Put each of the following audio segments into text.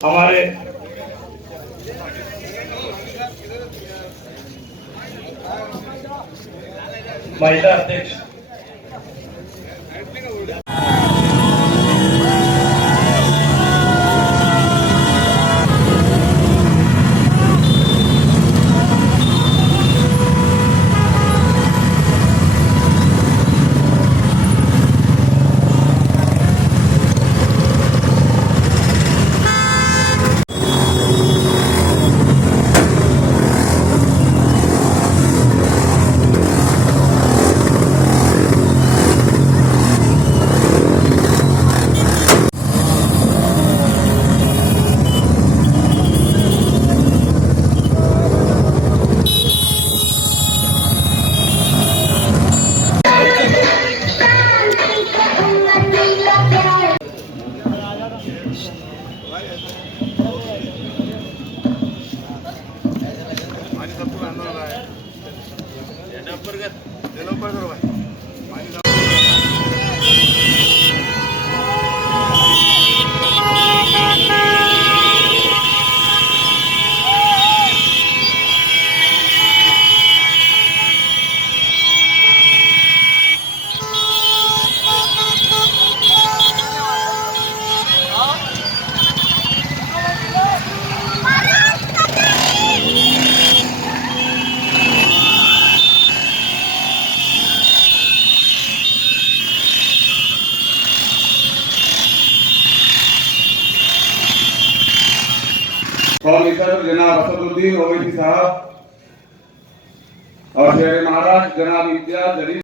हमारे महिला अध्यक्ष जनाब असदुद्दीन ओवैसी साहब और शेर महाराज जनाब इम्तियाज जलील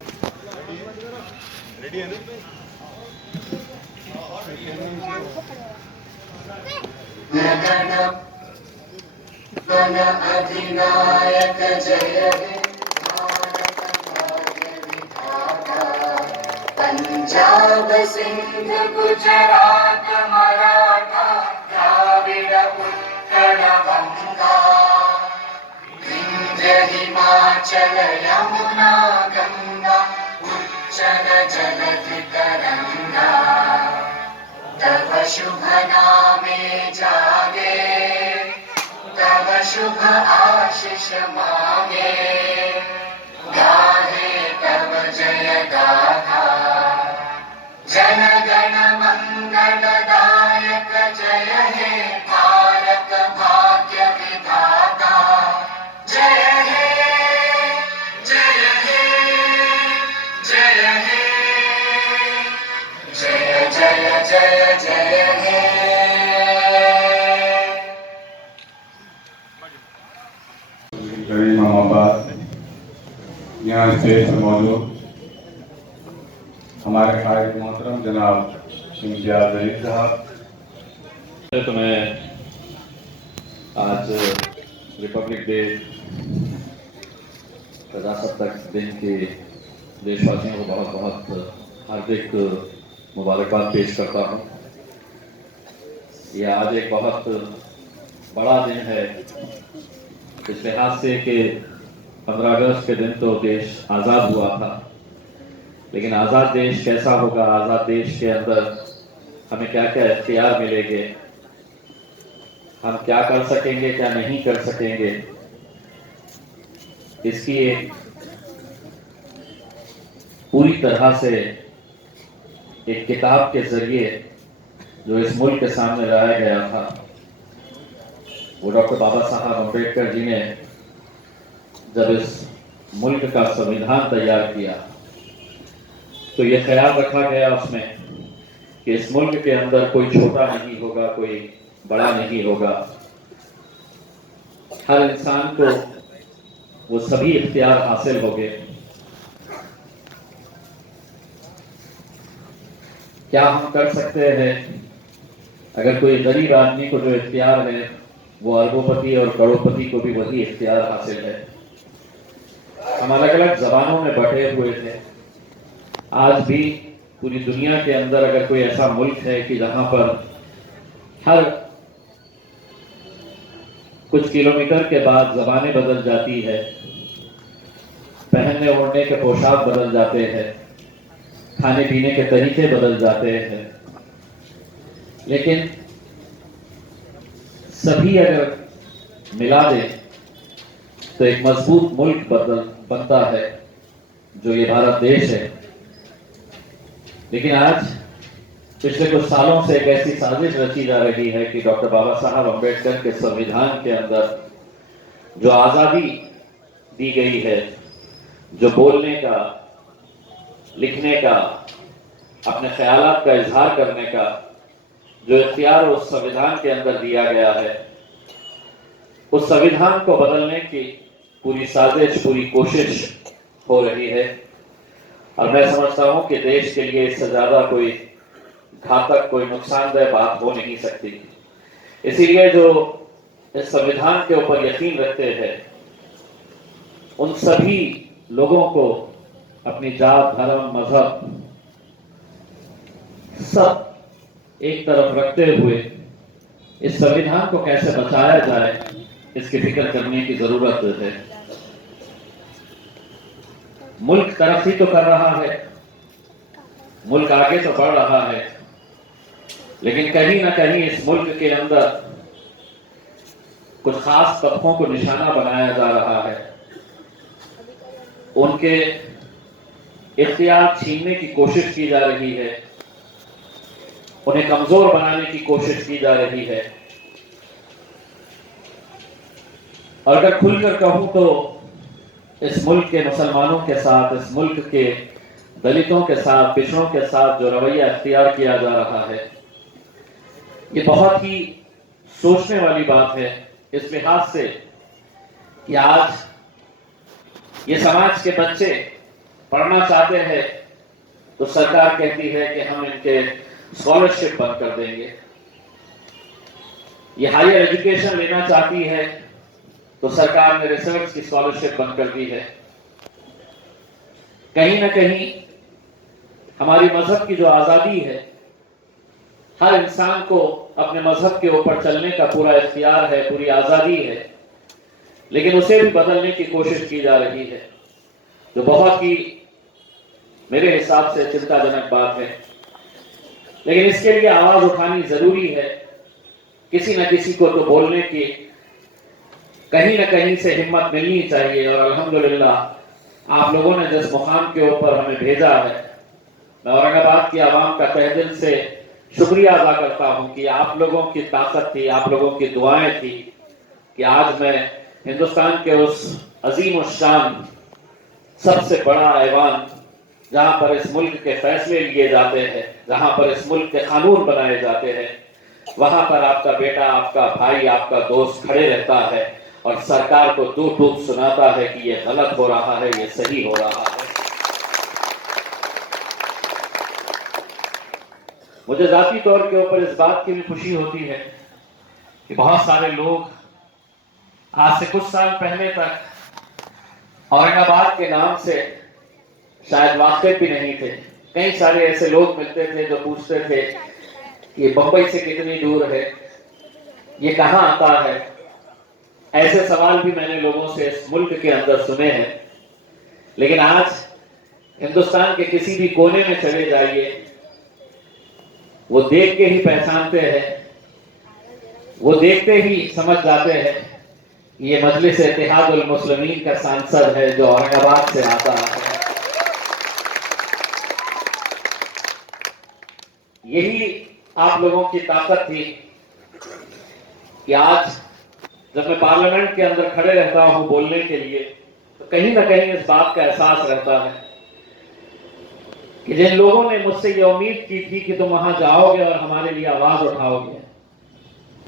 अधिनायक जय पंजाब सिंध गुजरात मराठा द्राविड़ उत्कल गंगा विंध्य हिमाचल यमुना गंगा उच्चल जलधि तरंगा तव शुभ नामे जागे तव शुभ आशीष मांगे गाहे तव जय गाथा जन गण मंगल दायक जय हे भारत भाग्य विधाता जय हे जय हे जय हे जय जय जय जय हे। यहाँ स्टेज पर मौजूद हमारे खालिद मोहतरम जनाब इम्तियाज जलील साहब। तो मैं आज रिपब्लिक डे प्रजासत्ताक दिन के देशवासियों को बहुत बहुत हार्दिक मुबारकबाद पेश करता हूँ। यह आज एक बहुत बड़ा दिन है इस लिहाज से कि 15 अगस्त के दिन तो देश आज़ाद हुआ था, लेकिन आज़ाद देश कैसा होगा, आज़ाद देश के अंदर हमें क्या क्या इख्तियार मिलेंगे, हम क्या कर सकेंगे क्या नहीं कर सकेंगे, इसकी एक पूरी तरह से एक किताब के जरिए जो इस मुल्क के सामने लाया गया था, वो डॉक्टर बाबा साहब अम्बेडकर जी ने जब इस मुल्क का संविधान तैयार किया तो ये ख्याल रखा गया उसमें कि इस मुल्क के अंदर कोई छोटा नहीं होगा, कोई बड़ा नहीं होगा, हर इंसान को वो सभी इख्तियार हासिल होंगे। क्या हम कर सकते हैं अगर कोई गरीब आदमी को जो इख्तियार है वो अरबोपति और करोड़पति को भी वही इख्तियार हासिल है। हम अलग अलग जबानों में बटे हुए थे, आज भी पूरी दुनिया के अंदर अगर कोई ऐसा मुल्क है कि जहां पर हर कुछ किलोमीटर के बाद जबानें बदल जाती है, पहनने ओढ़ने के पोशाक बदल जाते हैं, खाने पीने के तरीके बदल जाते हैं, लेकिन सभी अगर मिला दे तो एक मजबूत मुल्क बनता है जो ये भारत देश है। लेकिन आज पिछले कुछ सालों से एक ऐसी साजिश रची जा रही है कि डॉक्टर बाबा साहब अम्बेडकर के संविधान के अंदर जो आज़ादी दी गई है, जो बोलने का, लिखने का, अपने ख्यालात का इजहार करने का जो इख्तियार उस संविधान के अंदर दिया गया है, उस संविधान को बदलने की पूरी साजिश, पूरी कोशिश हो रही है। और मैं समझता हूं कि देश के लिए इससे ज्यादा कोई घातक, कोई नुकसानदेह बात हो नहीं सकती। इसीलिए जो इस संविधान के ऊपर यकीन रखते हैं, उन सभी लोगों को अपनी जात, धर्म, मजहब सब एक तरफ रखते हुए इस संविधान को कैसे बचाया जाए, इसकी फिक्र करने की जरूरत है। मुल्क तरक्की तो कर रहा है, मुल्क आगे तो बढ़ रहा है, लेकिन कहीं ना कहीं इस मुल्क के अंदर कुछ खास तबकों को निशाना बनाया जा रहा है। उनके इख्तियार छीनने की कोशिश की जा रही है, उन्हें कमजोर बनाने की कोशिश की जा रही है। और अगर खुलकर कहूं तो इस मुल्क के मुसलमानों के साथ, इस मुल्क के दलितों के साथ, पिछड़ों के साथ जो रवैया अख्तियार किया जा रहा है, ये बहुत ही सोचने वाली बात है इस लिहाज से कि आज ये समाज के बच्चे पढ़ना चाहते हैं तो सरकार कहती है कि हम इनके स्कॉलरशिप बंद कर देंगे। ये हायर एजुकेशन लेना चाहती है तो सरकार ने रिसर्च की स्कॉलरशिप बंद कर दी है। कहीं ना कहीं हमारी मजहब की जो आजादी है, हर इंसान को अपने मजहब के ऊपर चलने का पूरा इख्तियार है, पूरी आजादी है, लेकिन उसे भी बदलने की कोशिश की जा रही है, जो बहुत ही मेरे हिसाब से चिंताजनक बात है। लेकिन इसके लिए आवाज उठानी जरूरी है। किसी न किसी को तो बोलने की कहीं ना कहीं से हिम्मत मिलनी चाहिए। और अल्हम्दुलिल्लाह आप लोगों ने जिस मुकाम के ऊपर हमें भेजा है, मैं औरंगाबाद की आवाम का तहे दिल से शुक्रिया अदा करता हूं कि आप लोगों की ताकत थी, आप लोगों की दुआएं थी कि आज मैं हिंदुस्तान के उस अजीम और शान सबसे बड़ा ऐवान, जहां पर इस मुल्क के फैसले लिए जाते हैं, जहां पर इस मुल्क के कानून बनाए जाते हैं, वहां पर आपका बेटा, आपका भाई, आपका दोस्त खड़े रहता है और सरकार को दो टूक सुनाता है कि ये गलत हो रहा है, ये सही हो रहा है। मुझे जाती तौर के ऊपर इस बात की भी खुशी होती है कि बहुत सारे लोग आज से कुछ साल पहले तक औरंगाबाद के नाम से शायद वाकिफ भी नहीं थे। कई सारे ऐसे लोग मिलते थे जो पूछते थे कि बंबई से कितनी दूर है, ये कहां आता है। ऐसे सवाल भी मैंने लोगों से इस मुल्क के अंदर सुने हैं। लेकिन आज हिंदुस्तान के किसी भी कोने में चले जाइए, वो देख के ही पहचानते हैं, वो देखते ही समझ जाते हैं कि ये मजलिस इत्तेहादुल मुस्लिमीन का सांसद है जो औरंगाबाद से आता है। यही आप लोगों की ताकत थी कि आज जब मैं पार्लियामेंट के अंदर खड़े रहता हूं बोलने के लिए, तो कहीं ना कहीं इस बात का एहसास रहता है कि जिन लोगों ने मुझसे ये उम्मीद की थी कि तुम वहां जाओगे और हमारे लिए आवाज उठाओगे,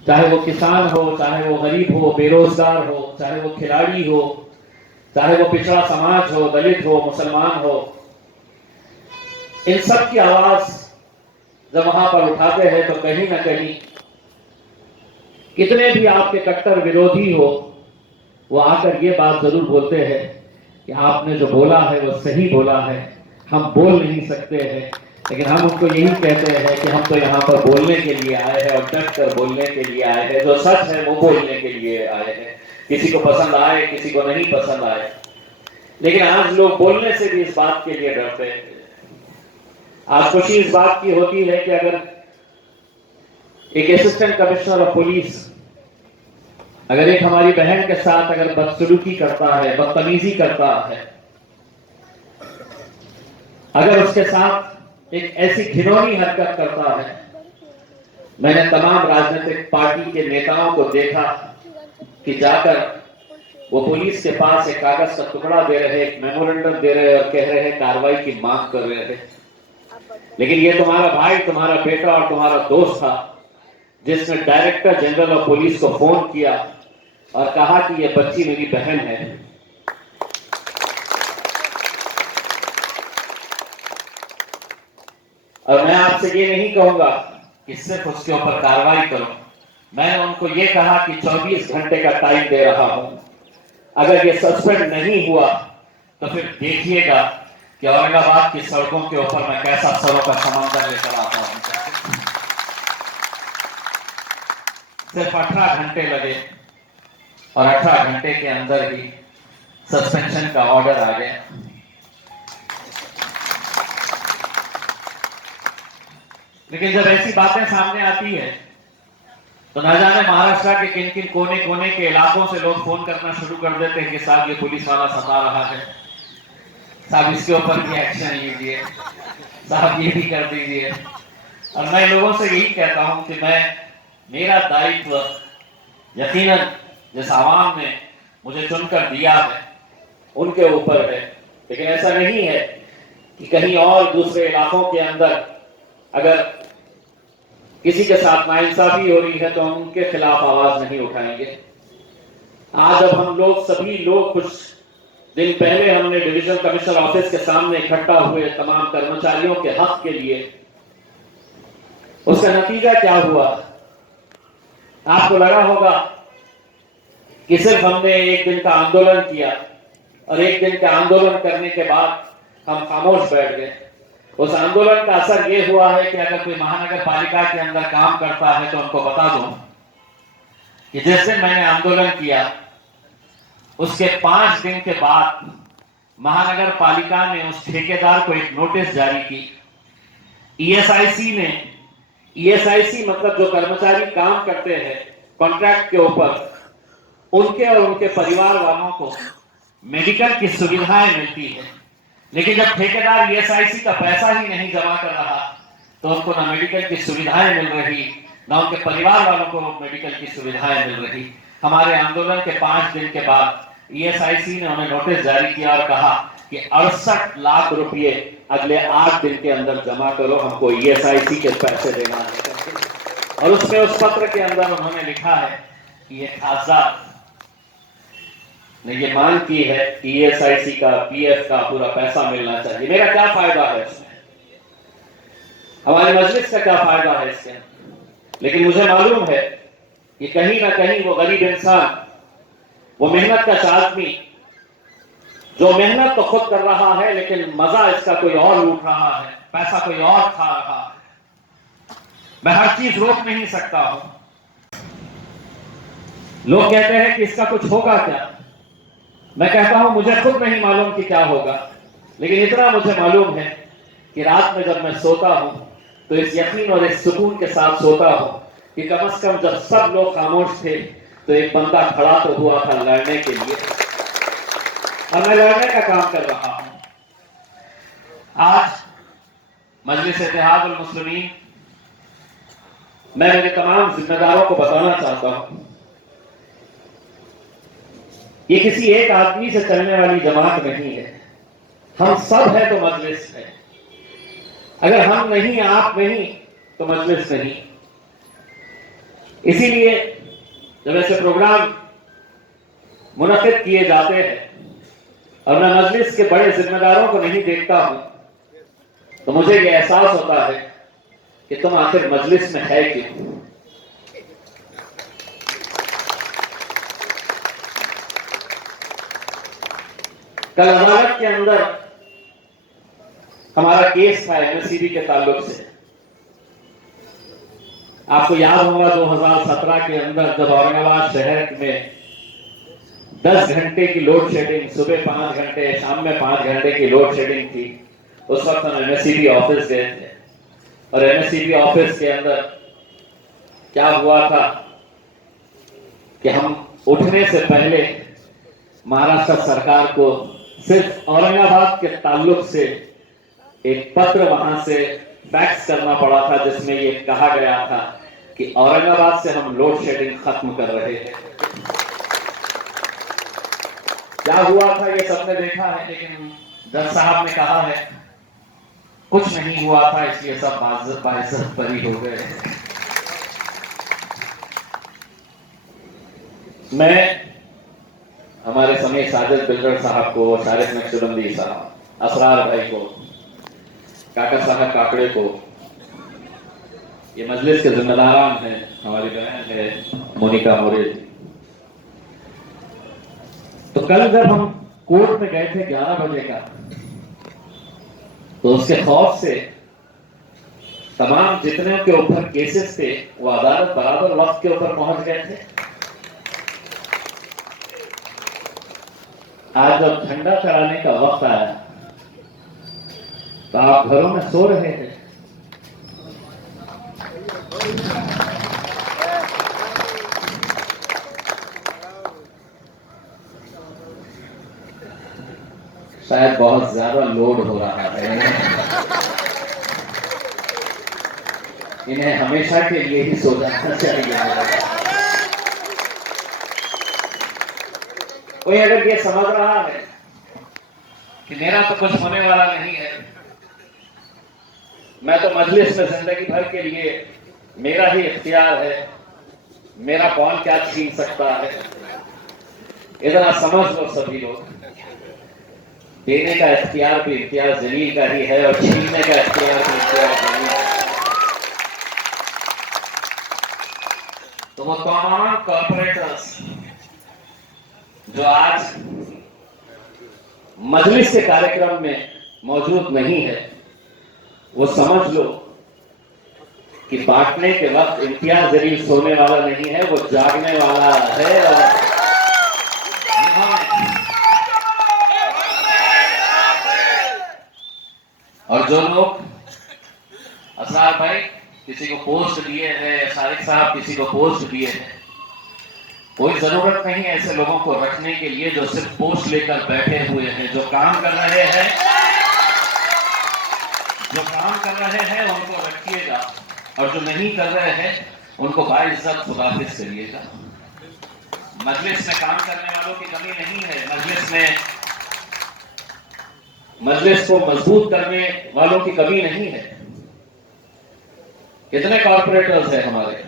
चाहे वो किसान हो, चाहे वो गरीब हो, बेरोजगार हो, चाहे वो खिलाड़ी हो, चाहे वो पिछड़ा समाज हो, दलित हो, मुसलमान हो, इन सब की आवाज जब वहां पर उठाते हैं तो कहीं ना कहीं कितने भी आपके कट्टर विरोधी हो, वो आकर ये बात जरूर बोलते हैं कि आपने जो बोला है वो सही बोला है, हम बोल नहीं सकते हैं, लेकिन हम उनको यही कहते हैं कि हम तो यहाँ पर बोलने के लिए आए हैं और डट कर बोलने के लिए आए हैं। जो सच है वो बोलने के लिए आए हैं, किसी को पसंद आए, किसी को नहीं पसंद आए। लेकिन आज लोग बोलने से भी इस बात के लिए डरते हैं। आज खुशी इस बात की होती है कि अगर एक असिस्टेंट कमिश्नर ऑफ पुलिस अगर एक हमारी बहन के साथ अगर बदसलूकी करता है, बदतमीजी करता है, अगर उसके साथ एक ऐसी घिनौनी हरकत करता है, मैंने तमाम राजनीतिक पार्टी के नेताओं को देखा कि जाकर वो पुलिस के पास एक कागज का टुकड़ा दे रहे, एक मेमोरेंडम दे रहे और कह रहे कार्रवाई की मांग कर रहे थे। लेकिन ये तुम्हारा भाई, तुम्हारा बेटा और तुम्हारा दोस्त था जिसने डायरेक्टर जनरल ऑफ पुलिस को फोन किया और कहा कि ये बच्ची मेरी बहन है। और मैं आपसे ये नहीं कहूंगा कि सिर्फ उसके ऊपर कार्रवाई करो, मैंने उनको ये कहा कि 24 घंटे का टाइम दे रहा हूं, अगर ये सस्पेंड नहीं हुआ तो फिर देखिएगा कि औरंगाबाद की सड़कों के ऊपर मैं कैसा सरों का समंदर लेकर आता हूं। सिर्फ 18 घंटे लगे और 18 घंटे के अंदर ही सस्पेंशन का ऑर्डर आ गया। लेकिन जब ऐसी बातें सामने आती है तो न जाने महाराष्ट्र के किन किन कोने कोने के इलाकों से लोग फोन करना शुरू कर देते हैं कि साहब ये पुलिस वाला सता रहा है, साहब इसके ऊपर भी एक्शन लीजिए, साहब ये भी कर दीजिए। और मैं लोगों से यही कहता हूं कि मेरा दायित्व यकीनन जिस आवाम ने मुझे चुनकर दिया है उनके ऊपर है, लेकिन ऐसा नहीं है कि कहीं और दूसरे इलाकों के अंदर अगर किसी के साथ नाइंसाफी हो रही है तो हम उनके खिलाफ आवाज नहीं उठाएंगे। आज अब हम लोग सभी लोग कुछ दिन पहले हमने डिवीजन कमिश्नर ऑफिस के सामने इकट्ठा हुए तमाम कर्मचारियों के हक के लिए, उसका नतीजा क्या हुआ? आपको लगा होगा कि सिर्फ हमने एक दिन का आंदोलन किया और एक दिन का आंदोलन करने के बाद हम खामोश बैठ गए। उस आंदोलन का असर यह हुआ है कि अगर कोई महानगर पालिका के अंदर काम करता है तो उनको बता दूं कि जिस दिन मैंने आंदोलन किया उसके 5 दिन के बाद महानगर पालिका ने उस ठेकेदार को एक नोटिस जारी की। ईएसआईसी मतलब जो कर्मचारी काम करते हैं कॉन्ट्रैक्ट के ऊपर, उनके और उनके परिवार वालों को मेडिकल की सुविधाएं मिलती है, लेकिन जब ठेकेदार ईएसआईसी का पैसा ही नहीं जमा कर रहा तो उनको ना मेडिकल की सुविधाएं मिल रही, ना उनके परिवार वालों को मेडिकल की सुविधाएं मिल रही। हमारे आंदोलन के 5 दिन के बाद ईएसआईसी ने उन्हें नोटिस जारी किया और कहा कि 68 लाख रुपए अगले 8 दिन के अंदर जमा करो, हमको ईएसआईसी के पैसे देना है। और उसमें उस पत्र के अंदर उन्होंने लिखा है कि ये खासदार ने ये मांग की है कि ईएसआईसी का, पीएफ का पूरा पैसा मिलना चाहिए। मेरा क्या फायदा है इसमें? हमारी मजलिस का क्या फायदा है इससे? लेकिन मुझे मालूम है कि कहीं ना कहीं वो गरीब इंसान, वो मेहनत का आदमी जो मेहनत तो खुद कर रहा है लेकिन मजा इसका कोई और लूट रहा है, पैसा कोई और खा रहा है। मैं हर चीज रोक नहीं सकता हूं। लोग कहते हैं कि इसका कुछ होगा क्या? मैं कहता हूं मुझे खुद नहीं मालूम कि क्या होगा, लेकिन इतना मुझे मालूम है कि रात में जब मैं सोता हूं तो इस यकीन और इस सुकून के साथ सोता हूं कि कम से कम जब सब लोग खामोश थे तो एक बंदा खड़ा तो हुआ था लड़ने के लिए, और मैं लड़ने का काम कर रहा हूं। आज मजलिस इत्तेहादुल मुस्लिमीन, मैं मेरे तमाम जिम्मेदारों को बताना चाहता हूं, ये किसी एक आदमी से चलने वाली जमात नहीं है। हम सब है तो मजलिस है। अगर हम नहीं, आप नहीं तो मजलिस नहीं। इसीलिए जब ऐसे प्रोग्राम मुनक्किद किए जाते हैं और मैं मजलिस के बड़े जिम्मेदारों को नहीं देखता हूं तो मुझे यह एहसास होता है कि तुम आखिर मजलिस में है क्यों। कल अदालत के अंदर हमारा केस था एमएससीबी के ताल्लुक से। आपको याद होगा 2017 के अंदर जब औरंगाबाद शहर में 10 घंटे की लोड शेडिंग, सुबह 5 घंटे, शाम में 5 घंटे की लोड शेडिंग थी, उस वक्त हम एमएससीबी ऑफिस गए थे। और एमएससीबी ऑफिस के अंदर क्या हुआ था कि हम उठने से पहले महाराष्ट्र सरकार को सिर्फ औरंगाबाद के ताल्लुक से एक पत्र वहां से फैक्स करना पड़ा था, जिसमें ये कहा गया था कि औरंगाबाद से हम लोड शेडिंग खत्म कर रहे हैं। क्या हुआ था ये सबने देखा है, लेकिन जज साहब ने कहा है कुछ नहीं हुआ था, इसलिए सब बाइज्जत बरी हो गए। मैं हमारे समीर साजिद बिल्डर साहब को, शारिफ नक्शबंदी साहब, असरार भाई को, काका साहब काकड़े को, ये मजलिस के जिम्मेदारान हैं, हमारी बहन है मोनिका मोरे। तो कल जब हम कोर्ट में गए थे 11 बजे का, तो उसके खौफ से तमाम जितने के ऊपर केसेस थे वो अदालत बराबर वक्त के ऊपर पहुंच गए थे। आज जब ठंडा कराने का वक्त आया तो आप घरों में सो रहे थे। शायद बहुत ज्यादा लोड हो रहा है, इन्हें हमेशा के लिए ही सो जाना चाहिए। कोई अगर ये समझ रहा है कि मेरा तो कुछ होने वाला नहीं है, मैं तो मजलिस में जिंदगी भर के लिए मेरा ही इख्तियार है, मेरा कौन क्या छीन सकता है, इतना समझ लो सभी लोग। देने का इख्तियार भी इम्तियाज जलील का ही है और छीनने का इख्तियार भी इम्तियाज जलील का है। तो वो तमाम कॉर्पोरेटर्स जो आज मजलिस के कार्यक्रम में मौजूद नहीं है, वो समझ लो कि बांटने के वक्त इम्तियाज जलील सोने वाला नहीं है, वो जागने वाला है। और जो लोग असरार भाई किसी को पोस्ट दिए हैं, शारिक साहब किसी को पोस्ट दिए हैं, कोई जरूरत नहीं है ऐसे लोगों को रखने के लिए जो सिर्फ पोस्ट लेकर बैठे हुए हैं। जो काम कर रहे हैं, उनको रखिएगा, और जो नहीं कर रहे हैं उनको बाइज्जत खुदाफिज करिएगा। मजलिस में काम करने वालों की कमी नहीं है, मजलिस को मजबूत करने वालों की कमी नहीं है। कितने कॉर्पोरेटर्स हैं हमारे,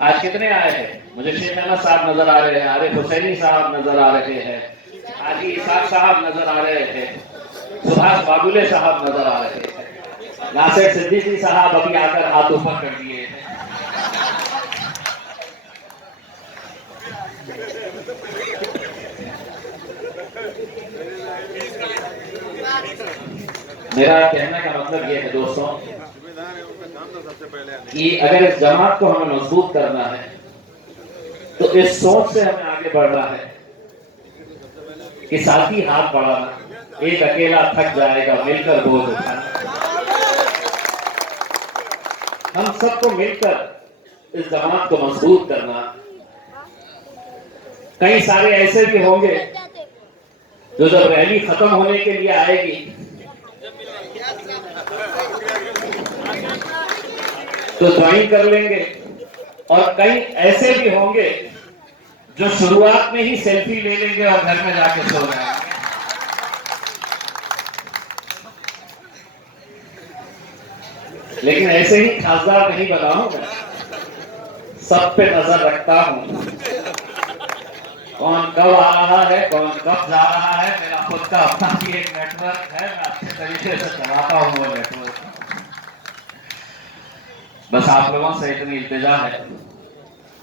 आज कितने आए हैं? मुझे शेख अहमद साहब नजर आ रहे हैं, आरिफ हुसैनी साहब नजर आ रहे हैं, हाजी इसाक साहब नजर आ रहे हैं, सुभाष बाबुले साहब नजर आ रहे हैं, नासिर सिद्दीकी साहब अभी आकर हाथ ऊपर कर दिए हैं। मेरा कहने का मतलब यह है दोस्तों कि अगर इस जमात को हमें मजबूत करना है तो इस सोच से हमें आगे बढ़ना है कि साथी हाथ बढ़ाना, एक अकेला थक जाएगा, मिलकर बोझ उठाना। हम सबको मिलकर इस जमात को मजबूत करना। कई सारे ऐसे भी होंगे जो जब रैली खत्म होने के लिए आएगी तो ज्वाइन कर लेंगे, और कई ऐसे भी होंगे जो शुरुआत में ही सेल्फी ले लेंगे और घर में जाके सो जाएंगे। लेकिन ऐसे ही खासदार नहीं बना हूं मैं, सब पे नजर रखता हूं, कौन कब आ रहा है, कौन कब जा रहा है। मेरा खुद का अपना भी एक नेटवर्क है, मैं अच्छे तरीके से चलाता हूं वो नेटवर्क। बस आप लोगों से इतनी इल्तिजा है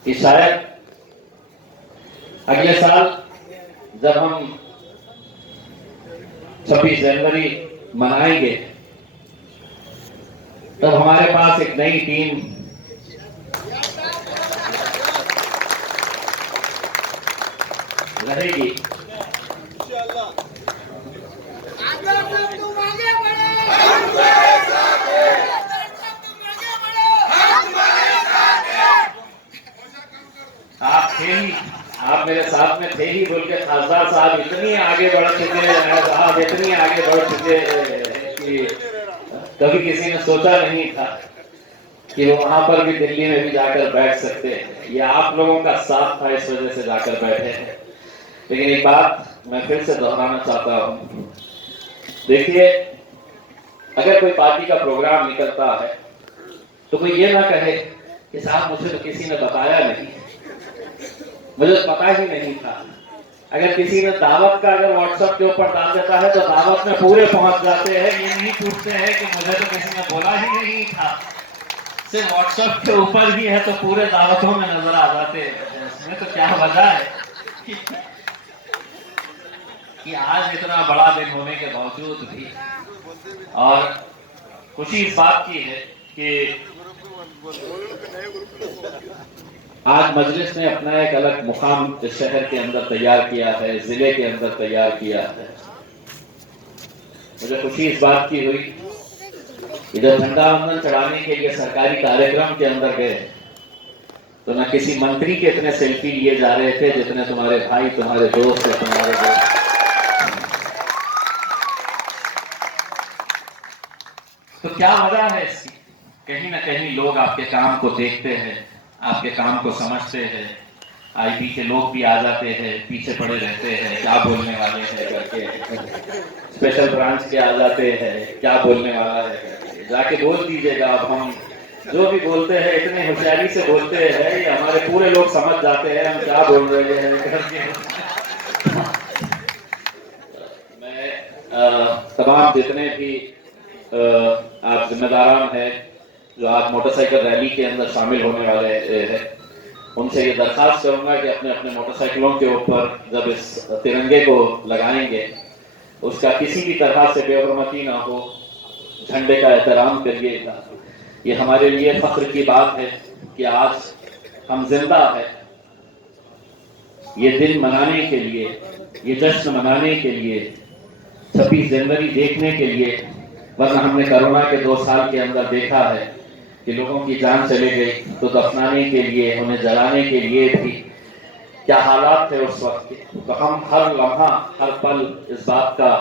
कि शायद अगले साल जब हम 26 जनवरी मनाएंगे तब हमारे पास एक नई टीम रहेगी। आप थे ही आप मेरे साथ में थे ही बोल के खासदार साहब इतनी आगे बढ़ चुके हैं, साहब इतनी आगे बढ़ चुके कि कभी किसी ने सोचा नहीं था कि वो वहां पर भी दिल्ली में भी जाकर बैठ सकते हैं। ये आप लोगों का साथ था, इस वजह से जाकर बैठे हैं। लेकिन एक बात मैं फिर से दोहराना चाहता हूं, देखिए अगर कोई पार्टी का प्रोग्राम निकलता है तो कोई ये ना कहे कि साहब मुझे तो किसी ने बताया नहीं, मुझे तो पता ही नहीं था। अगर किसी ने दावत का अगर व्हाट्सएप के ऊपर डाल देता है तो दावत में पूरे पहुंच जाते हैं, ये नहीं पूछते हैं कि मुझे तो किसी ने बोला ही नहीं था। सिर्फ व्हाट्सएप के ऊपर ही है तो पूरे दावतों में नजर आ जाते हैं। इसमें तो क्या वजह है कि आज इतना बड़ा दिन होने के बावजूद भी, और खुशी इस बात की है कि आज मजलिस ने अपना एक अलग मुकाम इस शहर के अंदर तैयार किया है, जिले के अंदर तैयार किया है। मुझे खुशी इस बात की हुई कि जब झंडा वंदन चढ़ाने के लिए सरकारी कार्यक्रम के अंदर गए तो न किसी मंत्री के इतने सेल्फी लिए जा रहे थे जितने तुम्हारे भाई, तुम्हारे दोस्त या तुम्हारे दोस्त। तो क्या वजह है इसकी? कहीं ना कहीं लोग आपके काम को देखते हैं, आपके काम को समझते हैं। आईटी के लोग भी आ जाते हैं, पीछे पड़े रहते हैं, क्या बोलने वाले हैं करके। स्पेशल ब्रांच के आ जाते हैं, क्या बोलने वाला है करके। जाके बोल दीजिएगा। अब हम जो भी बोलते हैं इतनी होशियारी से बोलते हैं, ये हमारे पूरे लोग समझ जाते हैं हम क्या बोल रहे हैं करके। मैं तमाम जितने भी आप जिम्मेदारान हैं जो आज मोटरसाइकिल रैली के अंदर शामिल होने वाले हैं, उनसे ये दरखास्त करूंगा कि अपने अपने मोटरसाइकिलों के ऊपर जब इस तिरंगे को लगाएंगे उसका किसी भी तरह से बेहरमती ना हो, झंडे का एहतराम करिएगा। ये हमारे लिए फख्र की बात है कि आज हम जिंदा है ये दिन मनाने के लिए, ये जश्न मनाने के लिए, 26 जनवरी देखने के लिए। वरना हमने कोरोना के 2 साल के अंदर देखा है कि लोगों की जान चले गई तो दफनाने के लिए, उन्हें जलाने के लिए भी क्या हालात थे उस वक्त के। तो हम हर लम्हा, हर पल इस बात का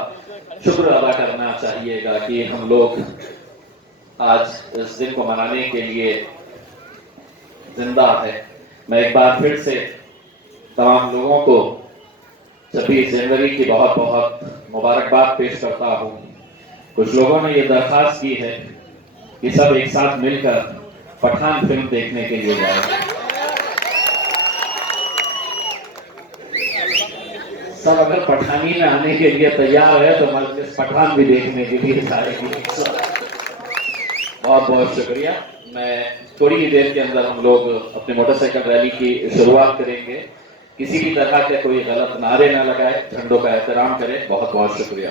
शुक्र अदा करना चाहिएगा कि हम लोग आज इस दिन को मनाने के लिए जिंदा है। मैं एक बार फिर से तमाम लोगों को 26 जनवरी की बहुत बहुत मुबारकबाद पेश करता हूँ। कुछ लोगों ने ये दरखास्त की है कि सब एक साथ मिलकर पठान फिल्म देखने के लिए जाए। सब अगर पठानी में आने के लिए तैयार है तो मजलिस पठान भी देखने के लिए जाएगी। बहुत बहुत शुक्रिया। मैं थोड़ी ही देर के अंदर हम लोग अपनी मोटरसाइकिल रैली की शुरुआत करेंगे। किसी भी तरह के कोई गलत नारे ना लगाए, झंडों का एहतराम करें। बहुत बहुत शुक्रिया।